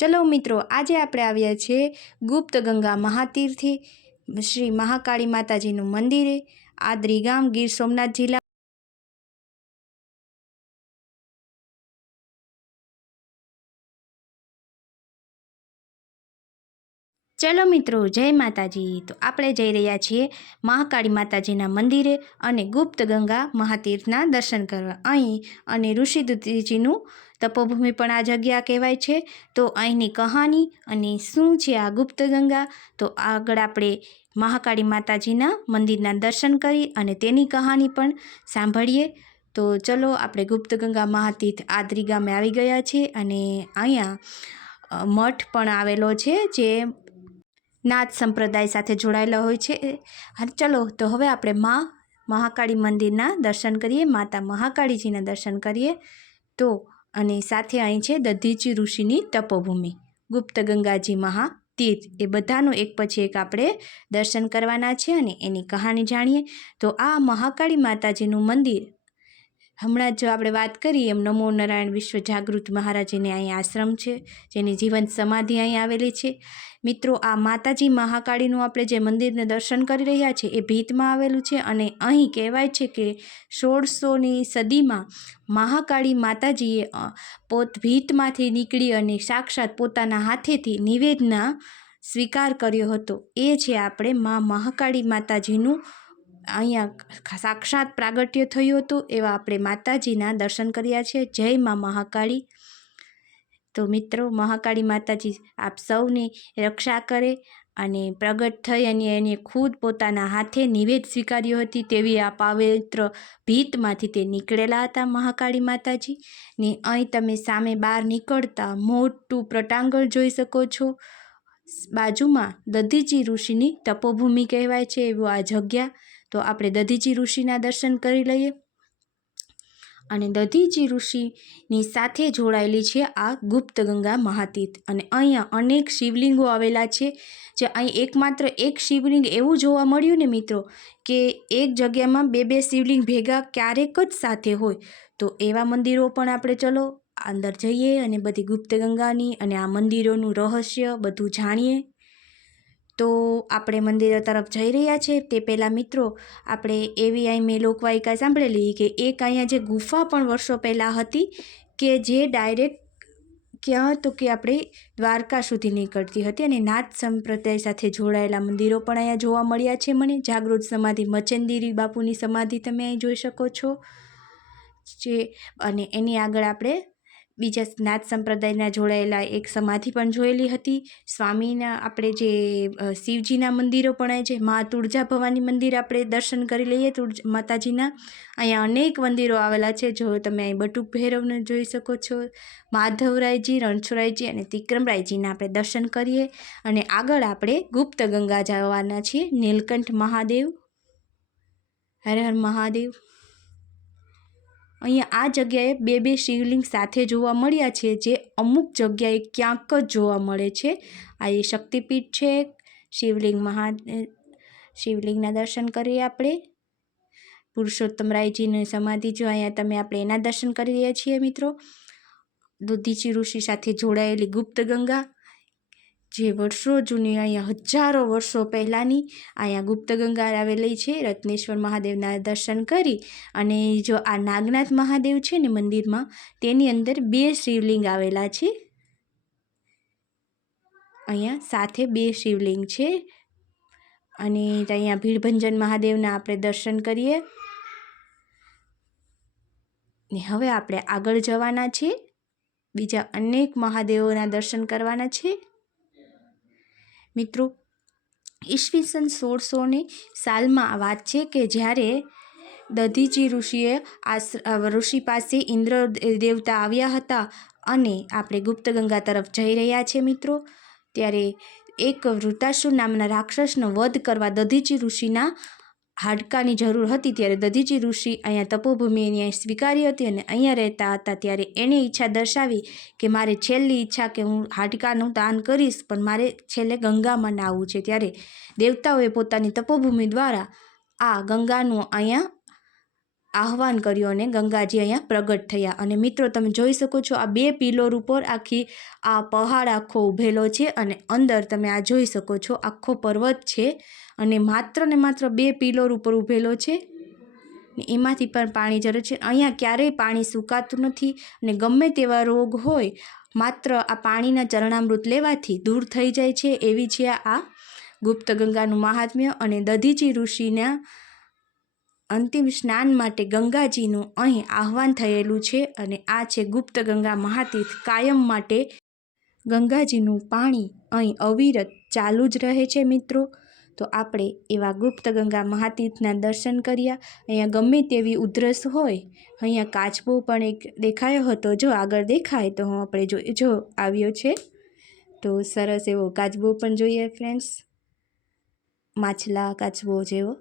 चलो मित्रों, आज આપણે આવ્યા છીએ ગુપ્ત ગંગા મહાતીર્થે શ્રી મહાકાળી માતાજીનું મંદિરે આદરી ગામ, ગીર સોમનાથ જિલ્લા। चलो मित्रों, जय माताजी। तो આપણે જઈ રહ્યા છીએ મહાકાળી માતાજીના મંદિરે અને ગુપ્ત ગંગા મહાતીર્થના દર્શન કરવા। અહીં અને ઋષિ દુધીજીનું તપોભૂમિ પણ આ જગ્યા કહેવાય છે। તો અહીંની કહાની અને શું છે આ ગુપ્ત ગંગા, તો આગળ આપણે મહાકાળી માતાજીના મંદિરના દર્શન કરી અને તેની કહાની પણ સાંભળીએ। તો ચલો, આપણે ગુપ્ત ગંગા મહાતીર્થ આદરી ગામે આવી ગયા છીએ અને અહીંયા મઠ પણ આવેલો છે જે નાથ સંપ્રદાય સાથે જોડાયેલા હોય છે। ચલો, તો હવે આપણે મહાકાળી મંદિરના દર્શન કરીએ, માતા મહાકાળીજીના દર્શન કરીએ। તો અને સાથે અહીં છે દધીચી ઋષિની તપોભૂમિ, ગુપ્ત ગંગાજી મહાતીર્થ, એ બધાનું એક પછી એક આપણે દર્શન કરવાના છે અને એની કહાની જાણીએ। તો આ મહાકાળી માતાજીનું મંદિર, હમણાં જ આપણે વાત કરી એમ નમો નારાયણ વિશ્વ જાગૃત મહારાજીને અહીં આશ્રમ છે, જેની જીવંત સમાધિ અહીં આવેલી છે। મિત્રો, આ માતાજી મહાકાળીનું આપણે જે મંદિરને દર્શન કરી રહ્યા છીએ એ ભીતમાં આવેલું છે અને અહીં કહેવાય છે કે 1600ની સદીમાં મહાકાળી માતાજીએ ભીતમાંથી નીકળી અને સાક્ષાત પોતાના હાથેથી નિવેદના સ્વીકાર કર્યો હતો। એ છે આપણે મહાકાળી માતાજીનું અહીંયા સાક્ષાત પ્રાગટ્ય થયું હતું, એવા આપણે માતાજીના દર્શન કર્યા છે। જય મા મહાકાળી। તો મિત્રો, મહાકાળી માતાજી આપ સૌની રક્ષા કરે અને પ્રગટ થઈ અને એને ખુદ પોતાના હાથે નિવેદ સ્વીકાર્યો હતી તેવી આ પવિત્ર ભીતમાંથી તે નીકળેલા હતા મહાકાળી માતાજી ને। અહીં તમે સામે બહાર નીકળતા મોટું પ્રટાંગણ જોઈ શકો છો। બાજુમાં દધીચી ઋષિની તપોભૂમિ કહેવાય છે એવું આ જગ્યા। તો આપણે દધીચી ઋષિના દર્શન કરી લઈએ અને દધીચી ઋષિની સાથે જોડાયેલી છે આ ગુપ્ત ગંગા મહાતીર્થ અને અહીંયા અનેક શિવલિંગો આવેલા છે। જે અહીં એકમાત્ર એક શિવલિંગ એવું જોવા મળ્યું ને મિત્રો, કે એક જગ્યામાં બે શિવલિંગ ભેગા ક્યારેક જ સાથે હોય। તો એવા મંદિરો પણ આપણે ચલો અંદર જઈએ અને બધી ગુપ્ત ગંગાની અને આ મંદિરોનું રહસ્ય બધું જાણીએ। તો આપણે મંદિર તરફ જઈ રહ્યા છે તે પહેલાં મિત્રો, આપણે એવી અહીં મેં લોકવાયકા સાંભળેલી કે એક અહીંયા જે ગુફા પણ વર્ષો પહેલાં હતી કે જે ડાયરેક્ટ ક્યાં તો કે આપણે દ્વારકા સુધી નીકળતી હતી અને નાથ સંપ્રદાય સાથે જોડાયેલા મંદિરો પણ અહીંયા જોવા મળ્યા છે મને। જાગૃત સમાધિ મચેન્દીરી બાપુની સમાધિ તમે અહીં જોઈ શકો છો જે, અને એની આગળ આપણે બીજા નાથ સંપ્રદાયના જોડાયેલા એક સમાધિ પણ જોયેલી હતી। સ્વામીના આપણે જે શિવજીના મંદિરો પણ અહીં છે, મા તુળજા ભવાની મંદિર આપણે દર્શન કરી લઈએ માતાજીના। અહીંયા અનેક મંદિરો આવેલા છે, જો તમે અહીં બટુક ભૈરવને જોઈ શકો છો, માધવરાયજી, રણછોડરાયજી અને ત્રિકમરાયજીના આપણે દર્શન કરીએ અને આગળ આપણે ગુપ્ત ગંગા જવાના છીએ। નીલકંઠ મહાદેવ, હર હર મહાદેવ। અહીંયા આ જગ્યાએ બે શિવલિંગ સાથે જોવા મળ્યા છે, જે અમુક જગ્યાએ ક્યાંક જ જોવા મળે છે। આ એ શક્તિપીઠ છે। શિવલિંગના દર્શન કરીએ આપણે। પુરુષોત્તમ રાયજીની સમાધિ જો અહીંયા તમે આપણે એના દર્શન કરી રહ્યા છીએ મિત્રો। દધીચી ઋષિ સાથે જોડાયેલી ગુપ્ત ગંગા, જે વર્ષો જૂની, અહીંયા હજારો વર્ષો પહેલાંની અહીંયા ગુપ્ત ગંગા આવેલી છે। રત્નેશ્વર મહાદેવના દર્શન કરી અને જો આ નાગનાથ મહાદેવ છે ને મંદિરમાં, તેની અંદર બે શિવલિંગ આવેલા છે। અહીંયા સાથે બે શિવલિંગ છે અને અહીંયા ભીડભંજન મહાદેવના આપણે દર્શન કરીએ ને હવે આપણે આગળ જવાના છીએ, બીજા અનેક મહાદેવોના દર્શન કરવાના છે મિત્રો। ઈસવીસન 1600ની સાલમાં આ વાત છે કે જ્યારે દધીચી ઋષિ પાસે ઇન્દ્ર દેવતા આવ્યા હતા અને આપણે ગુપ્ત ગંગા તરફ જઈ રહ્યા છે મિત્રો, ત્યારે એક વૃતાસુર નામના રાક્ષસનો વધ કરવા દધીચી ઋષિના હાડકાની જરૂર હતી। ત્યારે દધીચી ઋષિ અહીંયા તપોભૂમિ અહીંયા સ્વીકારી હતી અને અહીંયા રહેતા હતા। ત્યારે એણે ઈચ્છા દર્શાવી કે મારે છેલ્લી ઈચ્છા કે હું હાડકાનું દાન કરીશ, પણ મારે છેલ્લે ગંગામાં નાહવું છે। ત્યારે દેવતાઓએ પોતાની તપોભૂમિ દ્વારા આ ગંગાનું અહીંયા આહવાન કર્યું અને ગંગાજી અહીંયા પ્રગટ થયા. અને મિત્રો તમે જોઈ શકો છો આ 2 પિલોર ઉપર આખી આ પહાડ આખો ઊભેલો છે અને અંદર તમે આ જોઈ શકો છો આખો પર્વત છે અને માત્ર ને માત્ર 2 પિલોર ઉપર ઊભેલો છે. એમાંથી પણ પાણી જરૂર છે. અહીંયા ક્યારેય પાણી સુકાતું નથી અને ગમે તેવા રોગ હોય માત્ર આ પાણીના ચરણામૃત લેવાથી દૂર થઈ જાય છે. એવી છે આ ગુપ્ત ગંગાનું મહાત્મ્ય. અને દધીચી ઋષિના અંતિમ સ્નાન માટે ગંગાજીનું અહીં આહવાન થયેલું છે અને આ છે ગુપ્ત ગંગા મહાતીર્થ. કાયમ માટે ગંગાજીનું પાણી અહીં અવિરત ચાલુ જ રહે છે મિત્રો. તો આપણે એવા ગુપ્ત ગંગા મહાતીર્થના દર્શન કર્યા. અહીંયા ગમે તેવી ઉધરસ હોય, અહીંયા કાચબો પણ એક દેખાયો હતો, જો આગળ દેખાય તો આપણે જો આવ્યો છે. તો સરસ એવો કાચબો પણ જોઈએ ફ્રેન્ડ્સ, માછલા કાચબો જેવો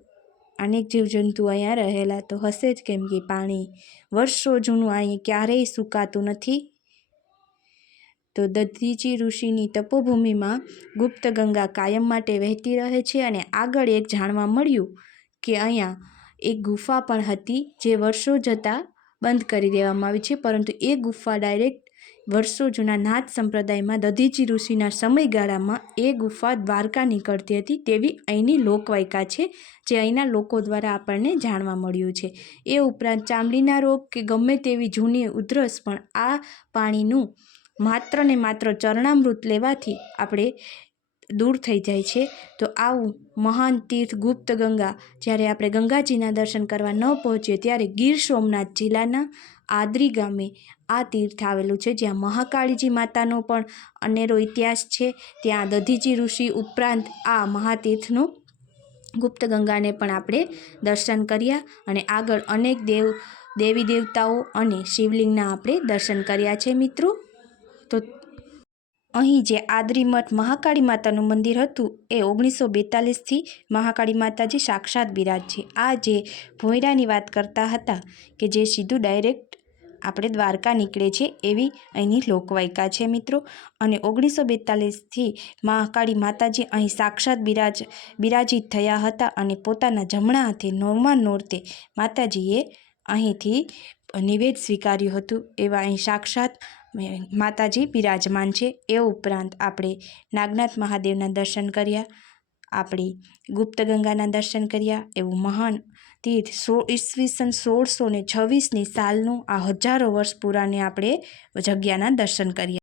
અનેક જીવજંતુ અહીંયા રહેલા તો હશે જ, કેમ કે પાણી વર્ષો જૂનું અહીં ક્યારેય સુકાતું નથી. તો દધીચી ઋષિની તપોભૂમિમાં ગુપ્ત ગંગા કાયમ માટે વહેતી રહે છે. અને આગળ એક જાણવા મળ્યું કે અહીંયા એક ગુફા પણ હતી જે વર્ષો જતાં બંધ કરી દેવામાં આવી છે, પરંતુ એ ગુફા ડાયરેક્ટ વર્ષો જૂના નાથ સંપ્રદાયમાં દધીચી ઋષિના સમયગાળામાં એ ગુફા દ્વારકા નીકળતી હતી તેવી અહીંની લોકવાયકા છે, જે અહીંના લોકો દ્વારા આપણને જાણવા મળ્યું છે. એ ઉપરાંત ચામડીના રોગ કે ગમે તેવી જૂની ઉધરસ પણ આ પાણીનું માત્ર ને માત્ર ચરણામૃત લેવાથી આપણે દૂર થઈ જાય છે. તો આવું મહાન તીર્થ ગુપ્ત ગંગા જ્યારે આપણે ગંગાજીના દર્શન કરવા ન પહોંચીએ ત્યારે ગીર સોમનાથ જિલ્લાના આદરી ગામે આ તીર્થ આવેલું છે, જ્યાં મહાકાળીજી માતાનો પણ અનેરો ઇતિહાસ છે. ત્યાં દધીચી ઋષિ ઉપરાંત આ મહાતીર્થનો ગુપ્ત ગંગાને પણ આપણે દર્શન કર્યા અને આગળ અનેક દેવી દેવતાઓ અને શિવલિંગના આપણે દર્શન કર્યા છે મિત્રો. તો અહીં જે આદરી મઠ મહાકાળી માતાનું મંદિર હતું એ 1942થી મહાકાળી માતાજી સાક્ષાત બિરાજ છે. આ જે ભોંયરાની વાત કરતા હતા કે જે સીધું ડાયરેક્ટ આપણે દ્વારકા નીકળે છે એવી અહીંની લોકવાયકા છે મિત્રો. અને 1942થી મહાકાળી માતાજી અહીં સાક્ષાત બિરાજિત થયા હતા અને પોતાના જમણા હાથે નોરતે માતાજીએ અહીંથી નિવેદ સ્વીકાર્યું હતું. એવા અહીં સાક્ષાત માતાજી બિરાજમાન છે. એ ઉપરાંત આપણે નાગનાથ મહાદેવના દર્શન કર્યા, આપણે ગુપ્ત ગંગાના દર્શન કર્યા. એવું મહાન તીર્થ ઈસવીસન 1626ની સાલનું આ હજારો વર્ષ પુરાની આપણે જગ્યાના દર્શન કર્યા.